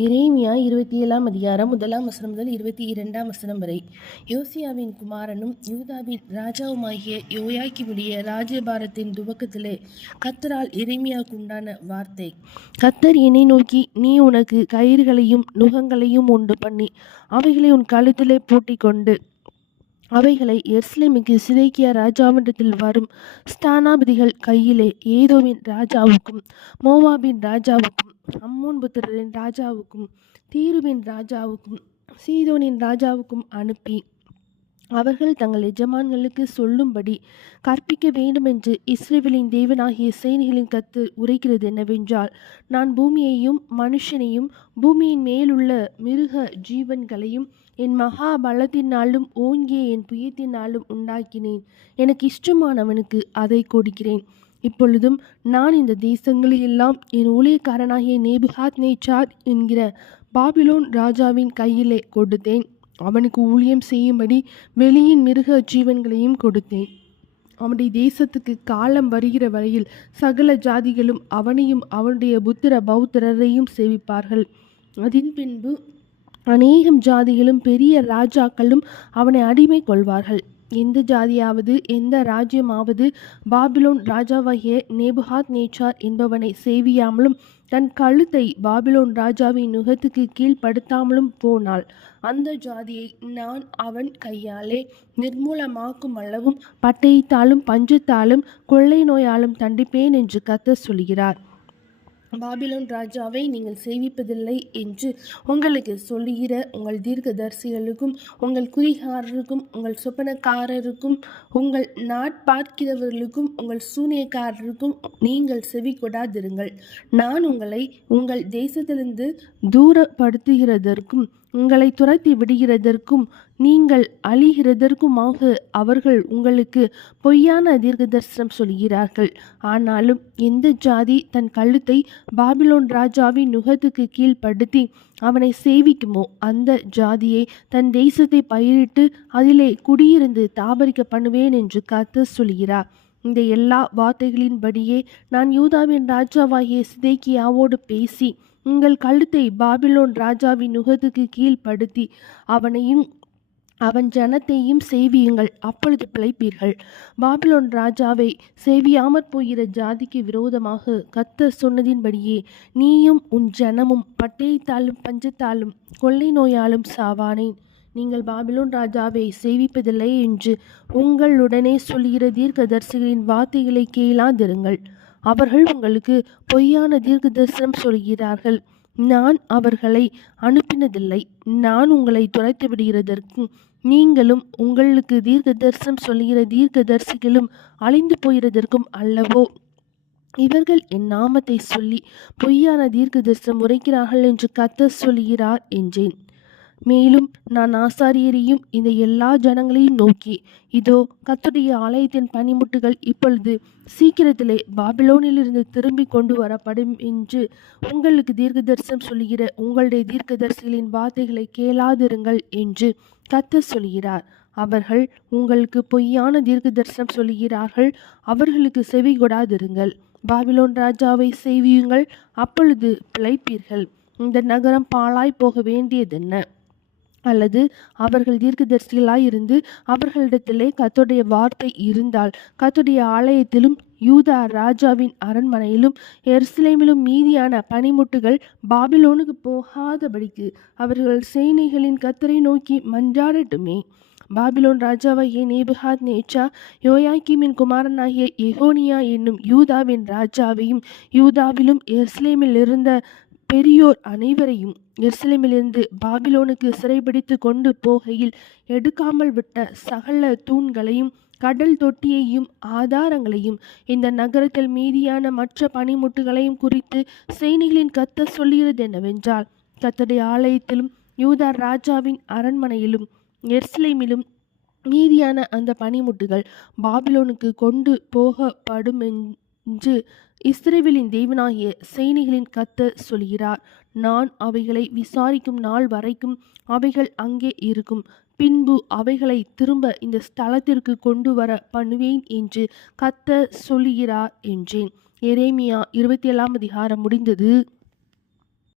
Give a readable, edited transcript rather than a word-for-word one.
எரேமியா 27ஆம் அதிகாரம் 1ஆம் வசனம் முதல் 22ஆம் வசனம் வரை. யோசியாவின் குமாரனும் யூதாவின் ராஜாவுமாகிய யோயாக்கீமுடைய ராஜ்யபாரத்தின் துவக்கத்திலே கர்த்தரால் எரேமியாவுக்கு உண்டான வார்த்தை. கர்த்தர் என்னை நோக்கி, நீ உனக்கு கயிறுகளையும் நுகங்களையும் உண்டு பண்ணி அவைகளை உன் கழுத்திலே பூட்டிக்கொண்டு அவைகளை எருசலேமுக்கு சிதேக்கியா ராஜாவினிடத்தில் வரும் ஸ்தானாபதிகள் கையிலே ஏதோமின் ராஜாவுக்கும் மோவாபின் ராஜாவுக்கும் அம்மோன் புத்திரரின் ராஜாவுக்கும் தீருவின் ராஜாவுக்கும் சீதோனின் ராஜாவுக்கும் அனுப்பி அவர்கள் தங்கள் எஜமான்களுக்கு சொல்லும்படி கற்பிக்க வேண்டுமென்று இஸ்ரவேலின் தேவனாகிய சேனைகளின் கர்த்தர் உரைக்கிறது என்னவென்றால், நான் பூமியையும் மனுஷனையும் பூமியின் மேலுள்ள மிருக ஜீவன்களையும் என் மகா பலத்தினாலும் ஓங்கிய என் புயத்தினாலும் உண்டாக்கினேன். எனக்கு இஷ்டமானவனுக்கு அதை கொடுக்கிறேன். இப்பொழுதும் நான் இந்த தேசங்களையெல்லாம் என் ஊழியக்காரனாகிய நேபுகாத்நேச்சார் என்கிற பாபிலோன் ராஜாவின் கையிலே கொடுத்தேன். அவனுக்கு ஊழியம் செய்யும்படி வெளியின் மிருக ஜீவன்களையும் கொடுத்தேன். அவனுடைய தேசத்துக்கு காலம் வருகிற வரையில் சகல ஜாதிகளும் அவனையும் அவனுடைய புத்திர பௌத்திரரையும் சேவிப்பார்கள். அதன் பின்பு அநேகம் ஜாதிகளும் பெரிய ராஜாக்களும் அவனை அடிமை கொள்வார்கள். எந்த ஜாதியாவது எந்த ராஜ்யமாவது பாபிலோன் ராஜாவாகிய நேபுகாத்நேச்சார் என்பவனை சேவியாமலும் தன் கழுத்தை பாபிலோன் ராஜாவின் நுகத்துக்கு கீழ்ப்படுத்தாமலும் போனால் அந்த ஜாதியை நான் அவன் கையாலே நிர்மூலமாக்கும் அளவும் பட்டயத்தாலும் பஞ்சத்தாலும் கொள்ளை நோயாலும் தண்டிப்பேன் என்று கர்த்தர் சொல்கிறார். பாபிலோன் ராஜாவை நீங்கள் சேவிப்பதில்லை என்று உங்களுக்கு சொல்லுகிற உங்கள் தீர்க்கதரிசிகளுக்கும் உங்கள் குறிகாரருக்கும் உங்கள் சொப்பனக்காரருக்கும் உங்கள் நாட்பார்க்கிறவர்களுக்கும் உங்கள் சூனியக்காரருக்கும் நீங்கள் செவி கொடாதிருங்கள். நான் உங்களை உங்கள் தேசத்திலிருந்து தூரப்படுத்துகிறதற்கும் உங்களை துரத்தி விடுகிறதற்கும் நீங்கள் அழிகிறதற்குமாக அவர்கள் உங்களுக்கு பொய்யான தீர்க்கதரிசனம் சொல்கிறார்கள். ஆனாலும் எந்த ஜாதி தன் கழுத்தை பாபிலோன் ராஜாவின் நுகத்துக்கு கீழ்ப்படுத்தி அவனை சேவிக்குமோ அந்த ஜாதியை தன் தேசத்தை பயிரிட்டு அதிலே குடியிருந்து தாபரிக்க பண்ணுவேன் என்று கர்த்தர் சொல்கிறார். இந்த எல்லா வார்த்தைகளின்படியே நான் யூதாவின் ராஜாவாகிய சிதேக்கியாவோடு பேசி, உங்கள் கழுத்தை பாபிலோன் ராஜாவின் நுகத்துக்கு கீழ்ப்படுத்தி அவனையும் அவன் ஜனத்தையும் சேவியுங்கள், அப்பொழுது பிழைப்பீர்கள். பாபிலோன் ராஜாவை சேவியாமற் போகிற ஜாதிக்கு விரோதமாக கர்த்தர் சொன்னதின்படியே நீயும் உன் ஜனமும் பட்டயத்தாலும் பஞ்சத்தாலும் கொள்ளை நோயாலும் சாவானேன். நீங்கள் பாபிலோன் ராஜாவை சேவிப்பதில்லை என்று உங்களுடனே சொல்லுகிற தீர்க்கதரிசிகளின் வார்த்தைகளை கேளாதிருங்கள். அவர்கள் உங்களுக்கு பொய்யான தீர்க்க தரிசனம் சொல்கிறார்கள். நான் அவர்களை அனுப்பினதில்லை. நான் உங்களை துரைத்து விடுகிறதற்கும் நீங்களும் உங்களுக்கு தீர்க்க தரிசனம் சொல்லுகிற தீர்க்கதரிசிகளும் அழிந்து போகிறதற்கும் அல்லவோ? இவர்கள் என் நாமத்தை சொல்லி பொய்யான தீர்க்க தரிசனம் உரைக்கிறார்கள் என்று கர்த்தர் சொல்கிறார் என்றேன். மேலும் நான் ஆசாரியரையும் இந்த எல்லா ஜனங்களையும் நோக்கி, இதோ கர்த்தருடைய ஆலயத்தின் பனிமுட்டுகள் இப்பொழுது சீக்கிரத்திலே பாபிலோனிலிருந்து திரும்பி கொண்டு வரப்படும் என்று உங்களுக்கு தீர்க்க தரிசனம் சொல்லுகிற உங்களுடைய தீர்க்கதரிசிகளின் வார்த்தைகளை கேளாதிருங்கள் என்று கர்த்தர் சொல்கிறார். அவர்கள் உங்களுக்கு பொய்யான தீர்க்க தரிசனம் சொல்லுகிறார்கள். அவர்களுக்கு செவி கொடாதிருங்கள். பாபிலோன் ராஜாவை சேவியுங்கள், அப்பொழுது பிழைப்பீர்கள். இந்த நகரம் பாழாய் போக வேண்டியதென்ன? அல்லது அவர்கள் தீர்க்கதரிசிகளாயிருந்து அவர்களிடத்திலே கர்த்தருடைய வார்த்தை இருந்தால் கர்த்தருடைய ஆலயத்திலும் யூதா ராஜாவின் அரண்மனையிலும் எருசலேமிலும் மீதியான பனிமுட்டுகள் பாபிலோனுக்கு போகாதபடிக்கு அவர்கள் சேனைகளின் கர்த்தரை நோக்கி மன்றாடட்டுமே. பாபிலோன் ராஜாவாகிய நேபுகாத்நேச்சார் யோயாக்கீமின் குமாரனாகிய எகோனியா என்னும் யூதாவின் ராஜாவையும் யூதாவிலும் எருசலேமில் இருந்த பெரியோர் அனைவரையும் எருசலேமிலிருந்து பாபிலோனுக்கு சிறைபிடித்து கொண்டு போகையில் எடுக்காமல் விட்ட சகல தூண்களையும் கடல் தொட்டியையும் ஆதாரங்களையும் இந்த நகரத்தில் மீதியான மற்ற பனிமுட்டுகளையும் குறித்து சேனைகளின் கர்த்தர் சொல்லுகிறது என்னவென்றால், கர்த்தருடைய ஆலயத்திலும் யூதா ராஜாவின் அரண்மனையிலும் எருசலேமிலும் மீதியான அந்த பனிமுட்டுகள் பாபிலோனுக்கு கொண்டு போகப்படும் என்று இஸ்ரவேலின் தேவனாகிய சேனைகளின் கர்த்தர் சொல்கிறார். நான் அவைகளை விசாரிக்கும் நாள் வரைக்கும் அவைகள் அங்கே இருக்கும். பின்பு அவைகளை திரும்ப இந்த ஸ்தலத்திற்கு கொண்டு வர பண்ணுவேன் என்று கர்த்தர் சொல்கிறார் என்றேன். எரேமியா 27ஆம் அதிகாரம் முடிந்தது.